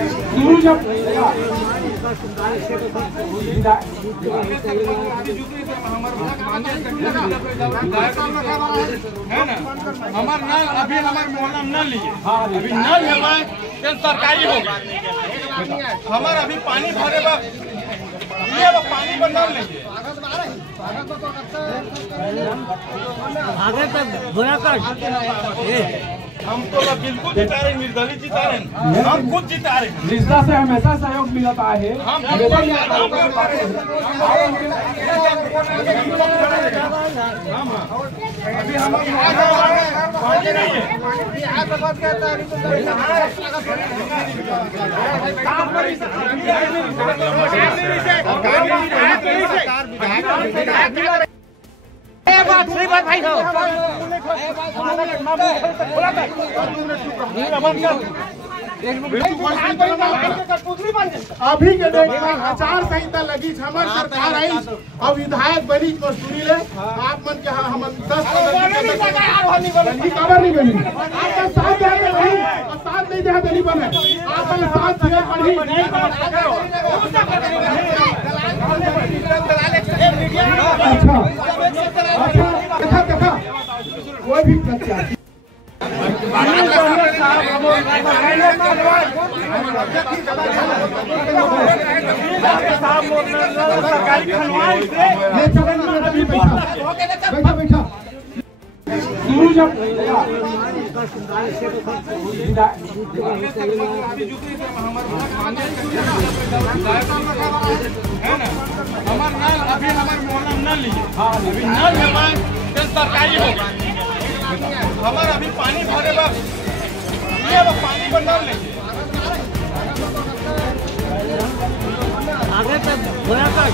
शुरू जब है ना, हमार नल अभी हमारे मोहल्ला में नल लिए, अभी नल हमारे सरकारी होगा, हमार अभी पानी भरे बा ये पानी पर नल लीजिए आगे तक भोला कर हम तो बिल्कुल जिता रहे, निर्दलीय जिता रहे, हम खुद जिता रहे। रिश्ता से हमेशा सहयोग मिलता है। हम अभी हम पानी नहीं है। भाई अभी के डेट में आचार संहिता लगी, हमार सरकार आई और विधायक बनी मजदूरी ले आप मन के हम 10 खबर नहीं बनी, आपका साथ देने नहीं और साथ नहीं देने नहीं बने, आपका साथ दिया पड़ी अच्छा देखा कोई भी प्रत्याशी बैठा शुरू जब है ना, हमार नल अभी हमारे मोहल्ला में नल लिए, अभी नल हमारे सरकारी होगा, हमार अभी पानी भरे बा ये पानी पर नल लीजिए आगे तक भोला कर